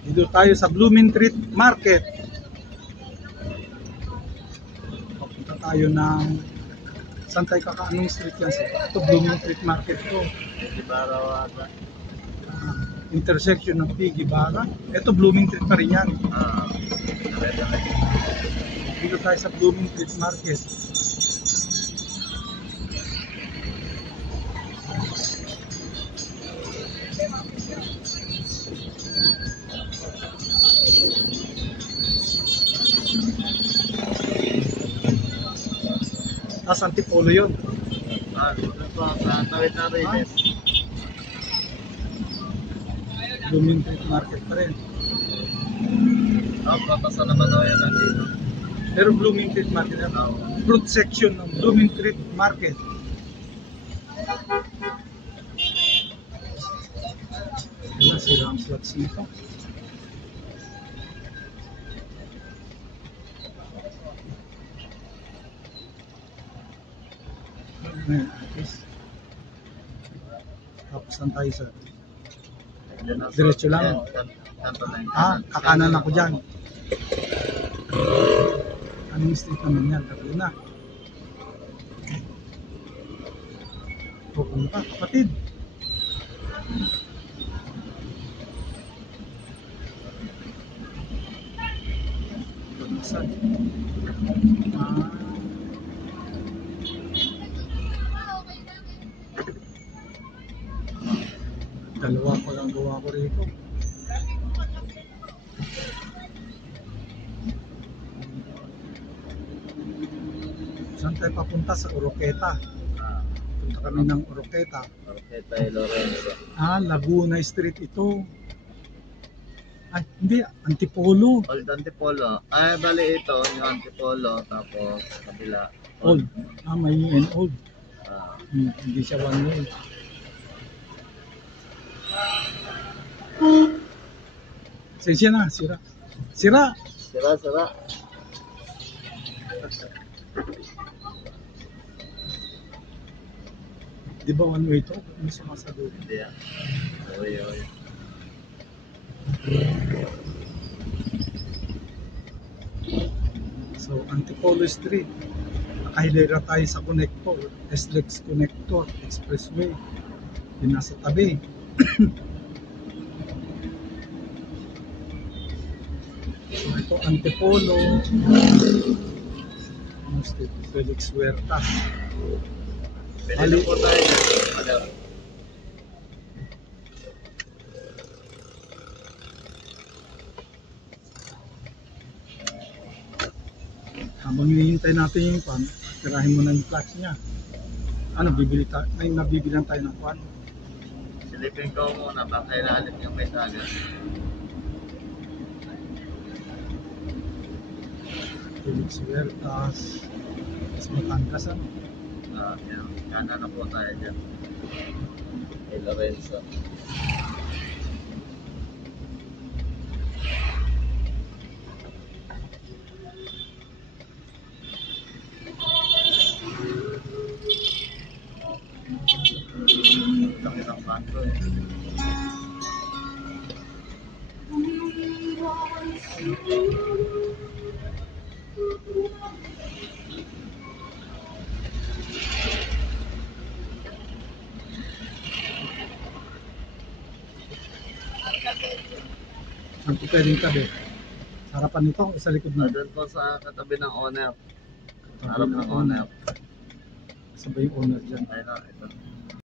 Dito tayo sa Blooming Treat Market. Papunta tayo ng saan tayo kakaanong street yan? Ito Blooming Treat Market to. Intersection ng Piggy Bara. Ito Blooming Treat pa rin yan. Dito tayo sa Blooming Treat Market. Sa Antipolo yun. Sa tawid na rin. Blooming Treat Market pa rin. Papasa naman ako yan nandito. Pero Blooming Treat Market yan. Fruit section ng Blooming Treat Market. Wala sila ang flats nito. Tapos saan tayo sa diretso lang. Kakanan ako dyan. Anong street naman yan? Laguna. Pupunta, kapatid. Saan? Dalawa ko lang gawa ko rito. Saan tayo papunta? Sa Oroqueta. Punta kami ng Oroqueta. Oroqueta, Lorenzo. Laguna Street ito. Ay, hindi. Antipolo. Old Antipolo. Bali ito, yung Antipolo. Tapos, kabila. Old. May and old. Hindi siya one way. Sensya na, sira. Sira! Sira. Di ba one way ito? May sumasagot. Hindi yan. Oy. So, Antipolo Street. Nakahilera tayo sa connector. SLEX Connector, Expressway. Yung nasa tabi. So, ito Antipolo. Felix Huerta. Pwede na po tayo. Habang hinihintay natin yung pan, tirahin mo na yung flats niya. May nabibilang tayo ng pan. Silipin ko muna, baka ilalit yung may taga. Felix Huertas. Mas Matangas ano. Yan. Kanan na po tayo dyan. Kay Lorenzo. Laki ng kanto eh. Saan po pwedeng tabi? Harapan nito, isa likod na. Doon po sa katabi ng owner. Tabi Harap ng ng owner. Sabay yung owner dyan. Ayun na, ito.